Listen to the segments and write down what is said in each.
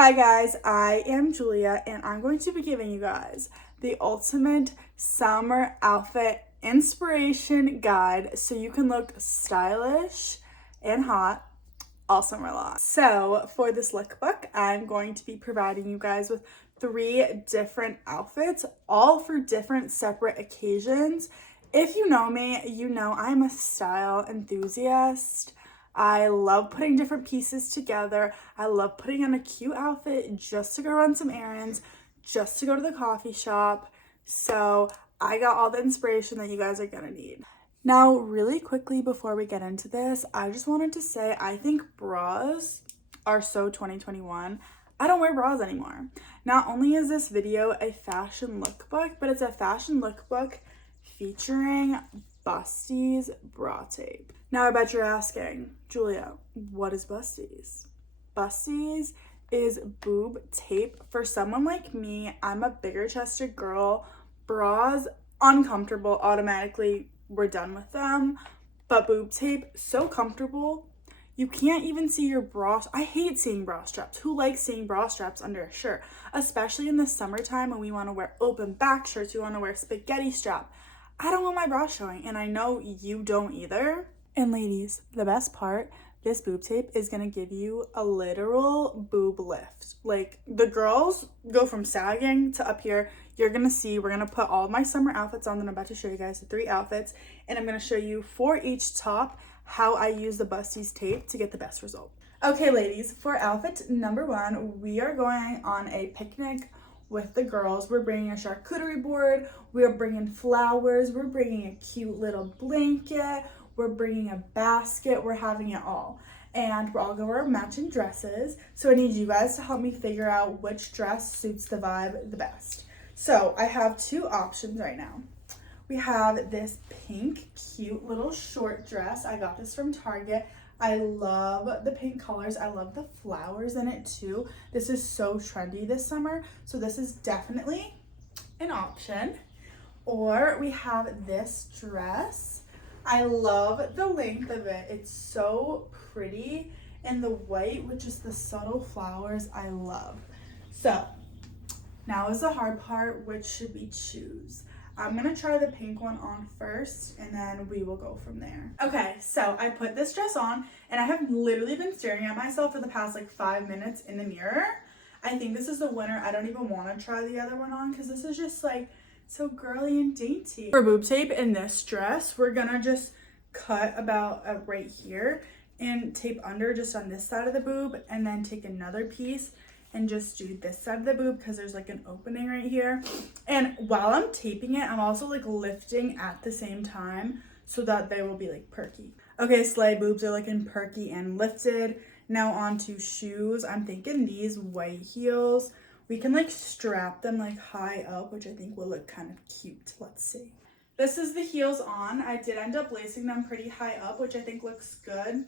Hi guys, I am Julia and I'm going to be giving you guys the ultimate summer outfit inspiration guide so you can look stylish and hot all summer long. So for this lookbook, I'm going to be providing you guys with 3 different outfits, all for different separate occasions. If you know me, you know I'm a style enthusiast. I love putting different pieces together. I love putting on a cute outfit just to go run some errands, just to go to the coffee shop. So I got all the inspiration that you guys are gonna need. Now, really quickly before we get into this, I just wanted to say I think bras are so 2021. I don't wear bras anymore. Not only is this video a fashion lookbook, but it's a fashion lookbook featuring Busties bra tape. Now I bet you're asking, Julia, what is Busties? Busties is boob tape. For someone like me, I'm a bigger chested girl. Bras, uncomfortable, automatically we're done with them. But boob tape, so comfortable. You can't even see your bra. I hate seeing bra straps. Who likes seeing bra straps under a shirt? Especially in the summertime when we want to wear open back shirts, we want to wear spaghetti strap. I don't want my bra showing, and I know you don't either. And ladies, the best part, this boob tape is gonna give you a literal boob lift. Like, the girls go from sagging to up here. You're gonna see, we're gonna put all of my summer outfits on that I'm about to show you guys, the 3 outfits, and I'm gonna show you for each top how I use the Busties tape to get the best result. Okay, ladies, for outfit number 1, we are going on a picnic with the girls. We're bringing a charcuterie board, we're bringing flowers, we're bringing a cute little blanket, we're bringing a basket, we're having it all. And we're all gonna wear matching dresses. So I need you guys to help me figure out which dress suits the vibe the best. So I have 2 options right now. We have this pink, cute little short dress. I got this from Target. I love the pink colors. I love the flowers in it too. This is so trendy this summer. So this is definitely an option. Or we have this dress. I love the length of it. It's so pretty. And the white with just the subtle flowers, I love. So now is the hard part. Which should we choose? I'm gonna try the pink one on first and then we will go from there. Okay, so I put this dress on and I have literally been staring at myself for the past like 5 minutes in the mirror. I think this is the winner. I don't even wanna try the other one on because this is just like so girly and dainty. For boob tape in this dress, we're gonna just cut about right here and tape under just on this side of the boob and then take another piece and just do this side of the boob because there's like an opening right here. And while I'm taping it, I'm also like lifting at the same time so that they will be like perky. Okay, slay, boobs are looking perky and lifted. Now on to shoes. I'm thinking these white heels. We can like strap them like high up, which I think will look kind of cute. Let's see. This is the heels on. I did end up lacing them pretty high up, which I think looks good.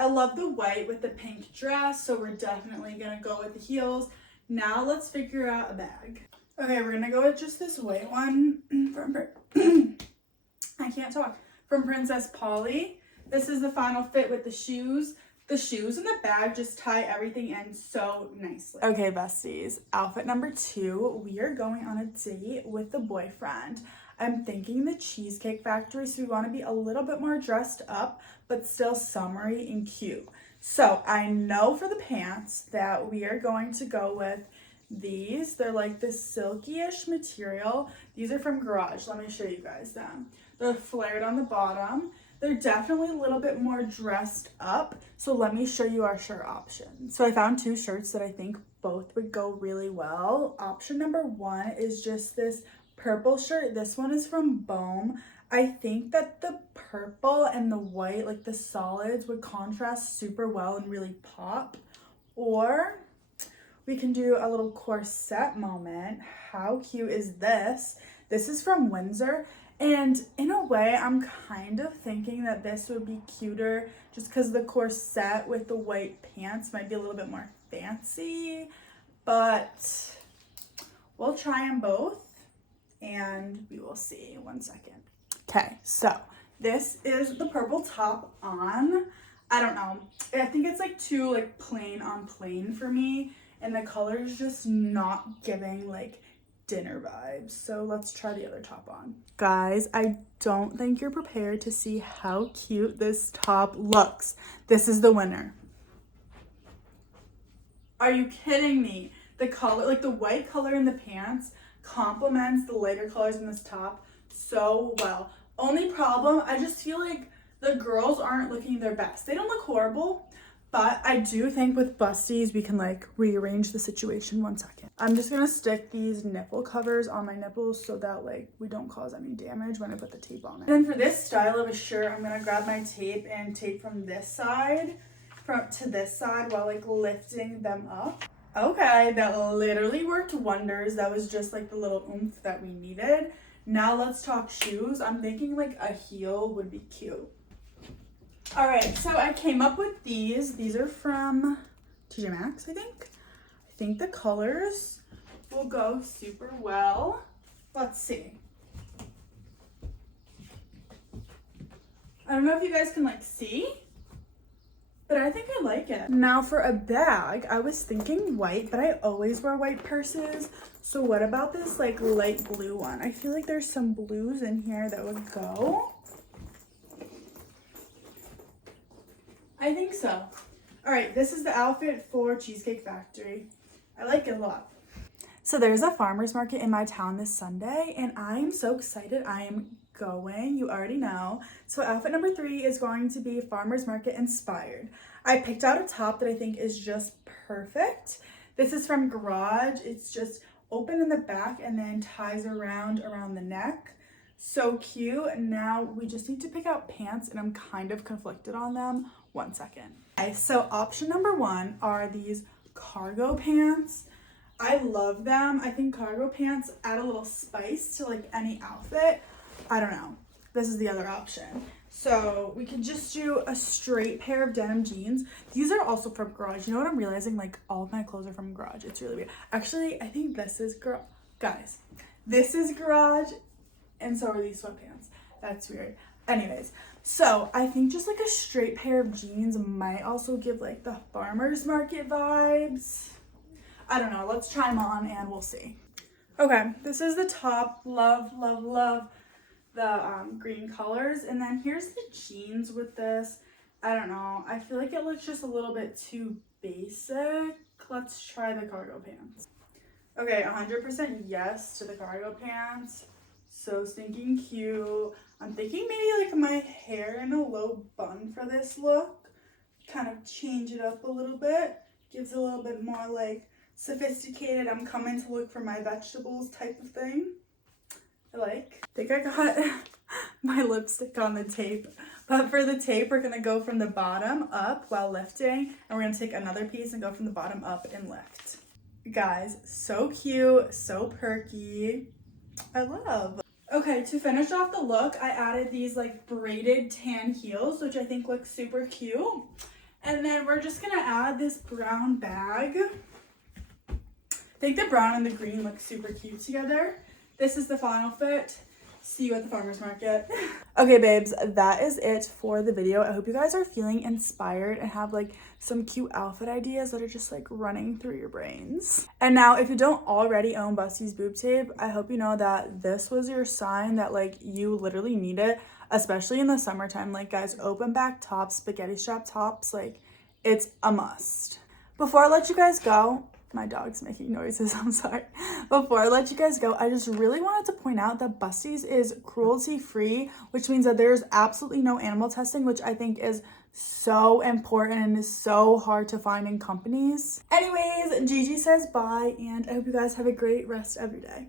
I love the white with the pink dress, so we're definitely gonna go with the heels. Now let's figure out a bag. Okay, we're gonna go with just this white one from I can't talk. From Princess Polly. This is the final fit with the shoes. The shoes and the bag just tie everything in so nicely. Okay, besties, outfit number 2. We are going on a date with the boyfriend. I'm thinking the Cheesecake Factory, so we want to be a little bit more dressed up, but still summery and cute. So I know for the pants that we are going to go with these. They're like this silky-ish material. These are from Garage. Let me show you guys them. They're flared on the bottom. They're definitely a little bit more dressed up. So let me show you our shirt options. So I found 2 shirts that I think both would go really well. Option number 1 is just this purple shirt. This one is from Bohm. I think that the purple and the white, like the solids, would contrast super well and really pop. Or we can do a little corset moment. How cute is this? This is from Windsor. And in a way, I'm kind of thinking that this would be cuter just because the corset with the white pants might be a little bit more fancy. But we'll try them both and we will see. 1 second. Okay, so this is the purple top on. I don't know. I think it's like too like plain on plain for me. and the color is just not giving like dinner vibes. So let's try the other top on. Guys, I don't think you're prepared to see how cute this top looks. This is the winner. Are you kidding me? The color, like the white color in the pants complements the lighter colors in this top so well. Only problem, I just feel like the girls aren't looking their best. They don't look horrible, but I do think with Busties, we can like rearrange the situation. 1 second. I'm just gonna stick these nipple covers on my nipples so that like we don't cause any damage when I put the tape on it. Then for this style of a shirt, I'm gonna grab my tape and tape from this side to this side while like lifting them up. Okay, that literally worked wonders. That was just like the little oomph that we needed. Now let's talk shoes. I'm thinking like a heel would be cute. All right, so I came up with these. These are from TJ Maxx, I think. I think the colors will go super well. Let's see. I don't know if you guys can like see, but I think I like it. Now for a bag, I was thinking white, but I always wear white purses. So what about this like light blue one? I feel like there's some blues in here that would go. I think so. All right, this is the outfit for Cheesecake Factory. I like it a lot. So there's a farmer's market in my town this Sunday, and I am so excited. I am going, you already know. So outfit number 3 is going to be farmer's market inspired. I picked out a top that I think is just perfect. This is from Garage. It's just open in the back and then ties around the neck. So cute. Now we just need to pick out pants, and I'm kind of conflicted on them. 1 second. Okay, so option number 1 are these cargo pants. I love them. I think cargo pants add a little spice to like any outfit. I don't know. This is the other option. So we could just do a straight pair of denim jeans. These are also from Garage. You know what I'm realizing? Like all of my clothes are from Garage. It's really weird. Actually, I think this is Garage. Guys, this is Garage, and so are these sweatpants. That's weird. Anyways, so I think just like a straight pair of jeans might also give like the farmer's market vibes. I don't know. Let's try them on and we'll see. Okay, this is the top. Love, love, love the green colors. And then here's the jeans with this. I don't know. I feel like it looks just a little bit too basic. Let's try the cargo pants. Okay, 100% yes to the cargo pants. So stinking cute. I'm thinking maybe like my hair in a low bun for this look. Kind of change it up a little bit. Gives a little bit more like sophisticated, I'm coming to look for my vegetables type of thing. I think I got my lipstick on the tape. But for the tape, we're gonna go from the bottom up while lifting, and we're gonna take another piece and go from the bottom up and lift. Guys, so cute, so perky. I love. Okay, to finish off the look, I added these like braided tan heels, which I think look super cute. And then we're just gonna add this brown bag. I think the brown and the green look super cute together. This is the final fit. See you at the farmer's market. Okay, babes, that is it for the video. I hope you guys are feeling inspired and have like some cute outfit ideas that are just like running through your brains. And now, if you don't already own Busties boob tape, I hope you know that this was your sign that like you literally need it, especially in the summertime. Like guys, open back tops, spaghetti strap tops, like it's a must. Before I let you guys go, my dog's making noises, I'm sorry. Before I let you guys go, I just really wanted to point out that Busties is cruelty-free, which means that there's absolutely no animal testing, which I think is so important and is so hard to find in companies. Anyways, Gigi says bye, and I hope you guys have a great rest of your day.